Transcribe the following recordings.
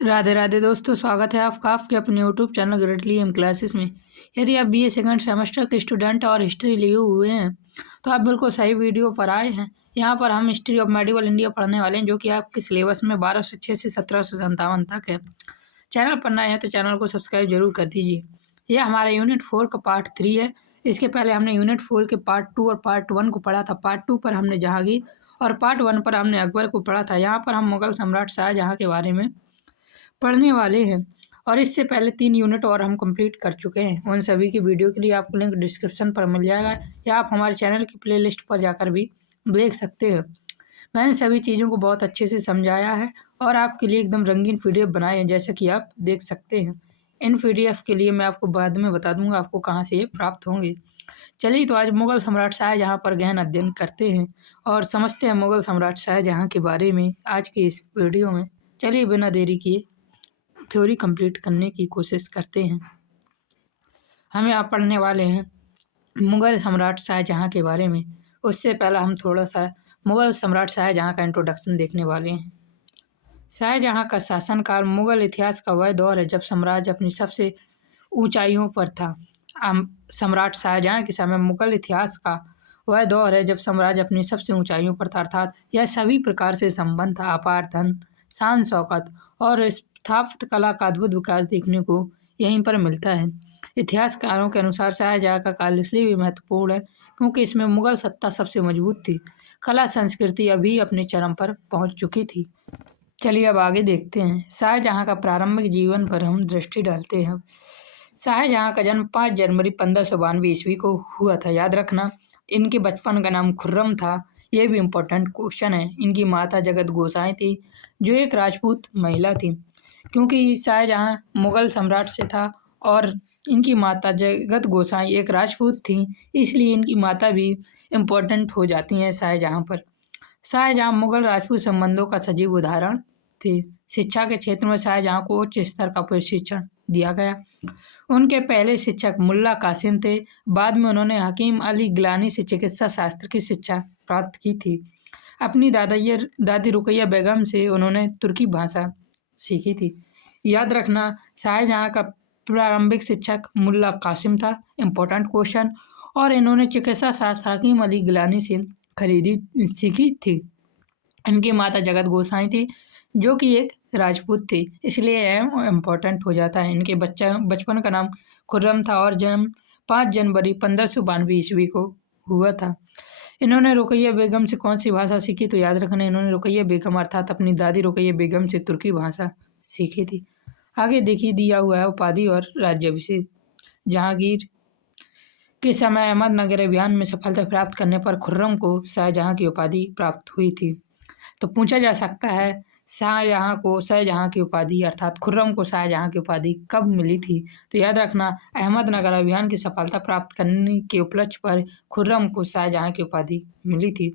राधे राधे दोस्तों, स्वागत है आपका आपके अपने YouTube channel greatly M classes में। यदि आप बीए सेकंड सेमेस्टर के स्टूडेंट और हिस्ट्री लिए हुए हैं तो आप बिल्कुल सही वीडियो पर आए हैं। यहाँ पर हम हिस्ट्री ऑफ मेडिवल इंडिया पढ़ने वाले हैं, जो कि आपके सिलेबस में 1206 से 1757 तक है। चैनल पर नए हैं तो चैनल को सब्सक्राइब जरूर कर दीजिए। यह हमारा यूनिट 4 का पार्ट 3 है। इसके पहले हमने यूनिट 4 के पार्ट 2 और पार्ट 1 को पढ़ा था। पार्ट 2 पर हमने जहांगीर और पार्ट 1 पर हमने अकबर को पढ़ा था। यहाँ पर हम मुगल सम्राट शाहजहाँ के बारे में पढ़ने वाले हैं और इससे पहले 3 यूनिट और हम कंप्लीट कर चुके हैं। उन सभी की वीडियो के लिए आपको लिंक डिस्क्रिप्शन पर मिल जाएगा या आप हमारे चैनल की प्लेलिस्ट पर जाकर भी देख सकते हैं। मैंने सभी चीज़ों को बहुत अच्छे से समझाया है और आपके लिए एकदम रंगीन पीडीएफ बनाए हैं, जैसा कि आप देख सकते हैं। इन पीडीएफ के लिए मैं आपको बाद में बता दूंगा आपको कहाँ से ये प्राप्त होंगे। चलिए तो आज मुगल सम्राट शाहजहाँ पर गहन अध्ययन करते हैं और समझते हैं मुगल सम्राट शाहजहाँ के बारे में आज की इस वीडियो में। चलिए बिना देरी किए थ्योरी कंप्लीट करने की कोशिश करते हैं। हम यहाँ पढ़ने वाले हैं मुगल सम्राट शाहजहाँ के बारे में। उससे पहले हम थोड़ा सा मुगल सम्राट शाहजहाँ का इंट्रोडक्शन देखने वाले हैं। शाहजहाँ का शासनकाल मुगल इतिहास का वह दौर है जब साम्राज्य अपनी सबसे ऊंचाइयों पर था। सम्राट शाहजहाँ के समय मुगल इतिहास का वह दौर है जब साम्राज्य अपनी सबसे ऊंचाइयों पर था, अर्थात यह सभी प्रकार से संपन्न था। अपार धन, शान शौकत और स्थापत्य कला का अद्भुत विकास देखने को यहीं पर मिलता है। इतिहासकारों के अनुसार शाहजहाँ का काल इसलिए भी महत्वपूर्ण है क्योंकि इसमें मुगल सत्ता सबसे मजबूत थी। कला संस्कृति अभी अपने चरम पर पहुंच चुकी थी। चलिए अब आगे देखते हैं। शाहजहाँ का प्रारंभिक जीवन पर हम दृष्टि डालते हैं। शाहजहाँ का जन्म 5 जनवरी 1592 ईस्वी को हुआ था। याद रखना, इनके बचपन का नाम खुर्रम था। ये भी इम्पोर्टेंट क्वेश्चन है। इनकी माता जगत गोसाई थी, जो एक राजपूत महिला थी। क्योंकि शाहजहाँ मुगल सम्राट से था और इनकी माता जगत गोसाई एक राजपूत थी, इसलिए इनकी माता भी इम्पोर्टेंट हो जाती हैं शाहजहाँ पर। शाहजहाँ मुगल राजपूत संबंधों का सजीव उदाहरण थे। शिक्षा के क्षेत्र में शाहजहाँ को उच्च स्तर का प्रशिक्षण दिया गया। उनके पहले शिक्षक मुल्ला कासिम थे। बाद में उन्होंने हकीम अली गिलानी से चिकित्सा शास्त्र की शिक्षा प्राप्त की थी। अपनी दादी रुकैया बेगम से उन्होंने तुर्की भाषा सीखी थी। याद रखना, शाहजहाँ का प्रारंभिक शिक्षक मुल्ला कासिम था, इम्पोर्टेंट क्वेश्चन। और इन्होंने चिकित्सा शास्त्र हकीम अली गिलानी से सीखी थी। इनकी माता जगत गोसाई थी, जो कि एक राजपूत थी, इसलिए यह इम्पोर्टेंट हो जाता है। इनके बचपन का नाम खुर्रम था और जन्म 5 जनवरी 1592 ईस्वी को हुआ था। इन्होंने रुकैया बेगम से कौन सी भाषा सीखी? तो याद रखना, इन्होंने रुकैया बेगम अर्थात अपनी दादी रुकैया बेगम से तुर्की भाषा सीखी थी। आगे देखिए दिया हुआ है उपाधि और राज्याभिषेक। जहांगीर के समय अहमदनगर अभियान में सफलता प्राप्त करने पर खुर्रम को शाहजहाँ की उपाधि प्राप्त हुई थी। तो पूछा जा सकता है शाहजहाँ को शाहजहाँ की उपाधि अर्थात खुर्रम को शाहजहाँ की उपाधि कब मिली थी? तो याद रखना, अहमदनगर अभियान की सफलता प्राप्त करने के उपलक्ष्य पर खुर्रम को शाहजहाँ की उपाधि मिली थी।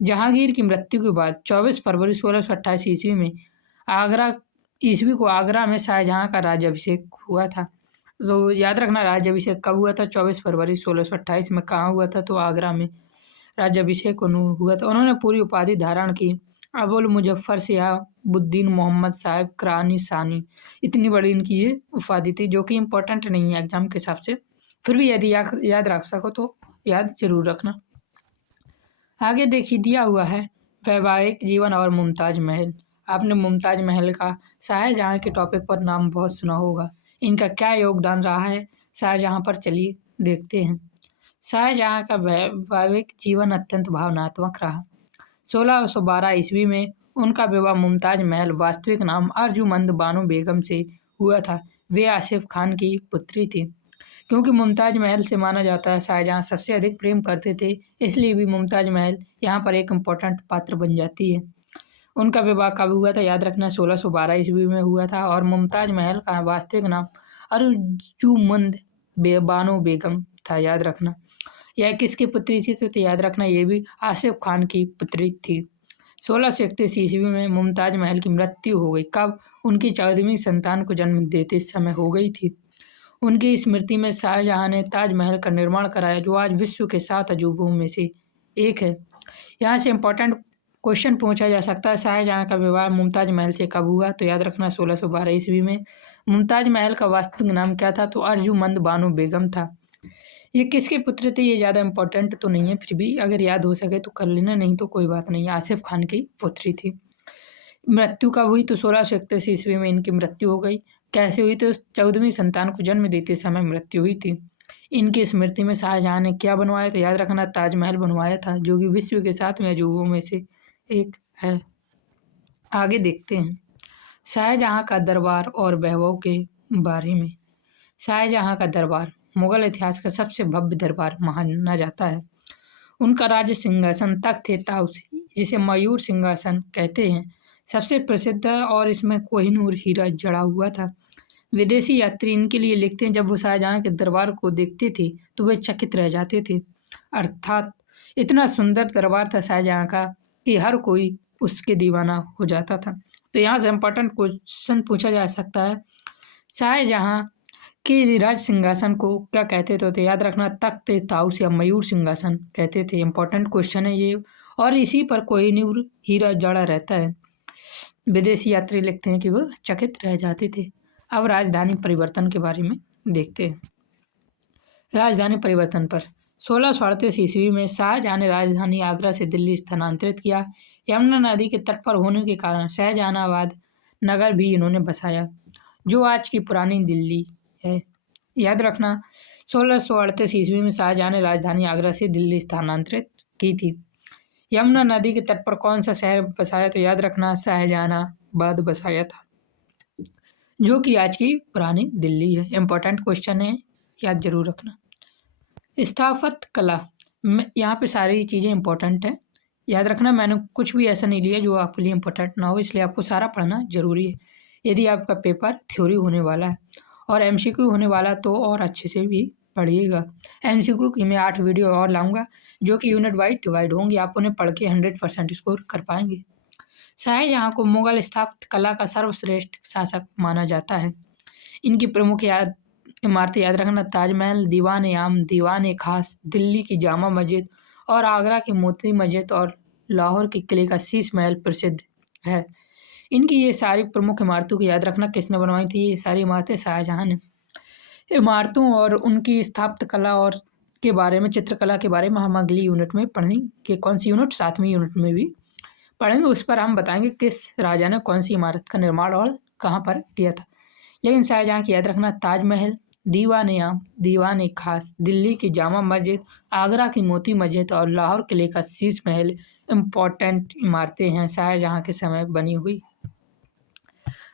जहांगीर की मृत्यु के बाद 24 फरवरी 1628 ईस्वी में आगरा में शाहजहाँ का राज्याभिषेक हुआ था। तो याद रखना, राज्याभिषेक कब हुआ था? 24 फरवरी 1628 में। कहाँ हुआ था? तो आगरा में राज्याभिषेक हुआ था। उन्होंने पूरी उपाधि धारण की, अबुल मुजफ्फर शिहाबुद्दीन मोहम्मद साहिब करानी सानी। इतनी बड़ी इनकी ये उपाधि थी, जो कि इम्पोर्टेंट नहीं है एग्जाम के हिसाब से, फिर भी यदि याद रख सको तो याद जरूर रखना। आगे देखिए दिया हुआ है वैवाहिक जीवन और मुमताज महल। आपने मुमताज महल का शाहजहाँ के टॉपिक पर नाम बहुत सुना होगा। इनका क्या योगदान रहा है शाहजहाँ पर? चलिए देखते हैं। शाहजहाँ का वैवाहिक जीवन अत्यंत भावनात्मक रहा। 1612 ईस्वी में उनका विवाह मुमताज महल, वास्तविक नाम अर्जुमंद बानो बेगम से हुआ था। वे आसिफ खान की पुत्री थी। क्योंकि मुमताज महल से माना जाता है शाहजहाँ सबसे अधिक प्रेम करते थे, इसलिए भी मुमताज महल यहाँ पर एक इम्पोर्टेंट पात्र बन जाती है। उनका विवाह कब हुआ था? याद रखना, 1612 ईस्वी में हुआ था और मुमताज महल का वास्तविक नाम अर्जुमंद बानो बेगम था। याद रखना, यह किसकी पुत्री थी? तो याद रखना, ये भी आसिफ खान की पुत्री थी। 1631 ईस्वी में मुमताज महल की मृत्यु हो गई। कब? उनकी 14वीं संतान को जन्म देते समय हो गई थी। उनकी स्मृति में शाहजहाँ ने ताजमहल का निर्माण कराया, जो आज विश्व के 7 अजूबों में से एक है। यहाँ से इम्पोर्टेंट क्वेश्चन पूछा जा सकता है शाहजहाँ का विवाह मुमताज महल से कब हुआ? तो याद रखना 1612 ईस्वी में। मुमताज महल का वास्तविक नाम क्या था? तो अर्जुमंद बानो बेगम था। ये किसके पुत्र थे? ये ज़्यादा इम्पोर्टेंट तो नहीं है, फिर भी अगर याद हो सके तो कर लेना, नहीं तो कोई बात नहीं। आसिफ खान की पुत्री थी। मृत्यु कब हुई? तो 1631 ईस्वी में इनकी मृत्यु हो गई। कैसे हुई? तो 14वीं संतान को जन्म देते समय मृत्यु हुई थी। इनकी स्मृति में शाहजहाँ ने क्या बनवाया? तो याद रखना ताजमहल बनवाया था, जो कि विश्व के 7वें अजूबों में से एक है। आगे देखते हैं शाहजहाँ का दरबार और वैभव के बारे में। शाहजहाँ का दरबार मुगल इतिहास का सबसे भव्य दरबार माना जाता है। उनका राज्य सिंहासन तख्त है ताउस, जिसे मयूर सिंहासन कहते हैं, सबसे प्रसिद्ध है और इसमें कोहिनूर हीरा जड़ा हुआ था। विदेशी यात्री इनके लिए लिखते हैं, जब वो शाहजहाँ के दरबार को देखते थे तो वे चकित रह जाते थे। अर्थात इतना सुंदर दरबार था शाहजहाँ का कि हर कोई उसके दीवाना हो जाता था। तो यहाँ से इम्पोर्टेंट क्वेश्चन पूछा जा सकता है, शाहजहाँ के राज सिंहासन को क्या कहते थे? तो याद रखना तख्त ताउस या मयूर सिंहासन कहते थे। इम्पोर्टेंट क्वेश्चन है ये, और इसी पर कोहिनूर हीरा जड़ा रहता है। विदेशी यात्री लिखते हैं कि वो चकित रह जाते थे। अब राजधानी परिवर्तन के बारे में देखते हैं। राजधानी परिवर्तन पर 1638 ईस्वी में शाहजहाँ ने राजधानी आगरा से दिल्ली स्थानांतरित किया। यमुना नदी के तट पर होने के कारण शाहजहानाबाद नगर भी इन्होंने बसाया, जो आज की पुरानी दिल्ली है। याद रखना 1638 ईस्वी में शाहजहाँ ने राजधानी आगरा से दिल्ली स्थानांतरित की थी। यमुना नदी के तट पर कौन सा शहर बसाया? तो याद रखना शाहजहानाबाद बसाया था, जो कि आज की पुरानी दिल्ली है। इम्पोर्टेंट क्वेश्चन है, याद जरूर रखना। स्थापत्य कला में यहाँ पे सारी चीज़ें इंपॉर्टेंट है। याद रखना मैंने कुछ भी ऐसा नहीं लिया जो आपके लिए इम्पोर्टेंट ना हो, इसलिए आपको सारा पढ़ना जरूरी है। यदि आपका पेपर थ्योरी होने वाला है और एमसीक्यू होने वाला तो और अच्छे से भी पढ़िएगा। एमसीक्यू की मैं 8 वीडियो और लाऊंगा, जो कि यूनिट वाइज डिवाइड होंगी। आप उन्हें पढ़ के 100% स्कोर कर पाएंगे। शाहजहाँ को मुगल स्थापत्य कला का सर्वश्रेष्ठ शासक माना जाता है। इनकी प्रमुख इमारतें याद रखना ताजमहल, दीवान आम, दीवान खास, दिल्ली की जामा मस्जिद और आगरा की मोती मस्जिद और लाहौर के किले का शीश महल प्रसिद्ध है। इनकी ये सारी प्रमुख इमारतों को याद रखना किसने बनवाई थी? ये सारी इमारतें शाहजहाँ ने। इमारतों और उनकी स्थापत्य कला और के बारे में, चित्रकला के बारे में हम अगली यूनिट में पढ़ेंगे। कौन सी यूनिट? 7वीं यूनिट में भी पढ़ेंगे। उस पर हम बताएंगे किस राजा ने कौन सी इमारत का निर्माण और कहाँ पर किया था। लेकिन शाहजहाँ की याद रखना ताजमहल, दीवान आम, दीवान खास, दिल्ली की जामा मस्जिद, आगरा की मोती मस्जिद और लाहौर किले का शीश महल इम्पोर्टेंट इमारतें हैं शाहजहाँ के समय बनी हुई।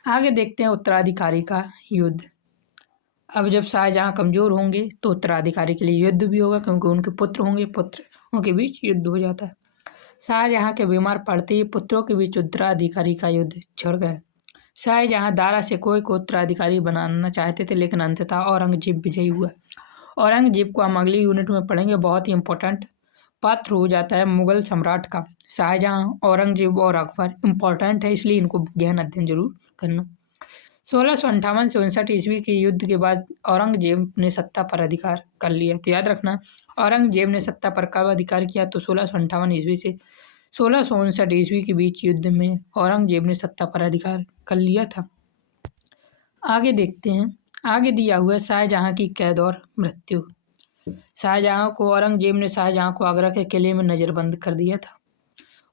आगे देखते हैं उत्तराधिकारी का युद्ध। अब जब शाहजहाँ कमजोर होंगे तो उत्तराधिकारी के लिए युद्ध भी होगा, क्योंकि उनके पुत्र होंगे, पुत्रों के बीच युद्ध हो जाता है। शाहजहाँ के बीमार पड़ते ही पुत्रों के बीच उत्तराधिकारी का युद्ध छिड़ गया। शाहजहाँ दारा शिकोह को उत्तराधिकारी बनाना चाहते थे, लेकिन अंततः औरंगजेब विजयी हुआ। औरंगजेब को हम अगली यूनिट में पढ़ेंगे, बहुत ही इंपॉर्टेंट पात्र हो जाता है मुगल सम्राट का। शाहजहाँ, औरंगजेब और अकबर इंपॉर्टेंट है, इसलिए इनको गहन अध्ययन जरूर करना। 1658 से 59 ईस्वी के युद्ध के बाद औरंगजेब ने सत्ता पर अधिकार कर लिया। तो याद रखना औरंगजेब ने सत्ता पर कब अधिकार किया? तो 1658 ईस्वी से 1659 ईस्वी के बीच युद्ध में औरंगजेब ने सत्ता पर अधिकार कर लिया था। आगे देखते हैं, आगे दिया हुआ है शाहजहाँ की कैद और मृत्यु। शाहजहाँ को औरंगजेब ने शाहजहाँ को आगरा के किले में नज़रबंद कर दिया था।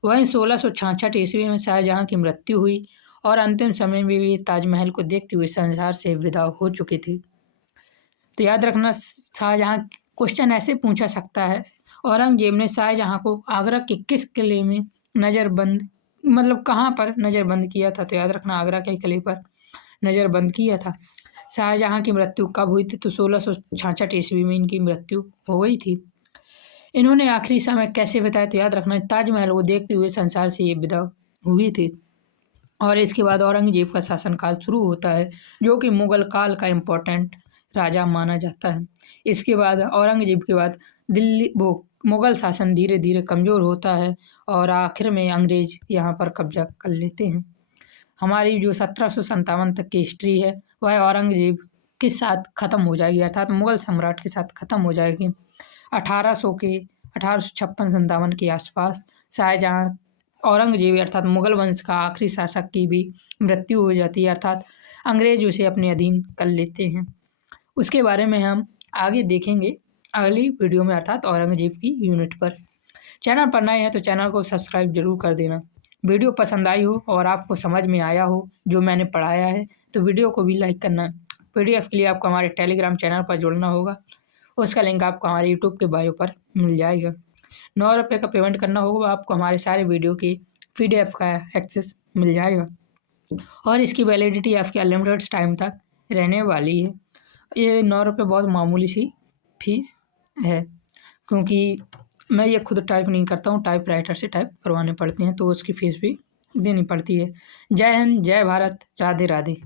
वहीं 1666 ईस्वी में शाहजहाँ की मृत्यु हुई और अंतिम समय में भी ताजमहल को देखते हुए संसार से विदा हो चुके थे। तो याद रखना शाहजहाँ, क्वेश्चन ऐसे पूछा सकता है, औरंगजेब ने शाहजहाँ को आगरा के किस किले में नज़रबंद, मतलब कहाँ पर नज़रबंद किया था? तो याद रखना आगरा के किले पर नज़रबंद किया था। शाहजहाँ की मृत्यु कब हुई थी? तो 1666 ईस्वी में इनकी मृत्यु हो गई थी। इन्होंने आखिरी समय कैसे बिताया? तो याद रखना ताजमहल को देखते हुए संसार से ये विदा हुई थी। और इसके बाद औरंगजेब का शासनकाल शुरू होता है, जो कि मुगल काल का इम्पोर्टेंट राजा माना जाता है। इसके बाद औरंगजेब के बाद दिल्ली मुगल शासन धीरे धीरे कमज़ोर होता है और आखिर में अंग्रेज यहाँ पर कब्जा कर लेते हैं। हमारी जो 1757 तक की हिस्ट्री है वह औरंगजेब के साथ ख़त्म हो जाएगी, अर्थात मुगल सम्राट के साथ ख़त्म हो जाएगी। 1856 57 के आसपास शाहजहाँ औरंगजेब अर्थात मुगल वंश का आखिरी शासक की भी मृत्यु हो जाती है, अर्थात अंग्रेज उसे अपने अधीन कर लेते हैं। उसके बारे में हम आगे देखेंगे अगली वीडियो में, अर्थात औरंगजेब की यूनिट पर। चैनल पर नए हैं तो चैनल को सब्सक्राइब जरूर कर देना। वीडियो पसंद आई हो और आपको समझ में आया हो जो मैंने पढ़ाया है तो वीडियो को भी लाइक करना। पीडीएफ के लिए आपको हमारे टेलीग्राम चैनल पर जुड़ना होगा, उसका लिंक आपको हमारे यूट्यूब के बायो पर मिल जाएगा। 9 रुपये का पेमेंट करना होगा, आपको हमारे सारे वीडियो के पीडीएफ का एक्सेस मिल जाएगा और इसकी वैलिडिटी आपकी अनलिमिटेड टाइम तक रहने वाली है। ये 9 रुपये बहुत मामूली सी फीस है, क्योंकि मैं ये खुद टाइप नहीं करता हूँ, टाइप राइटर से टाइप करवाने पड़ते हैं तो उसकी फ़ीस भी देनी पड़ती है। जय हिंद, जय भारत, राधे राधे।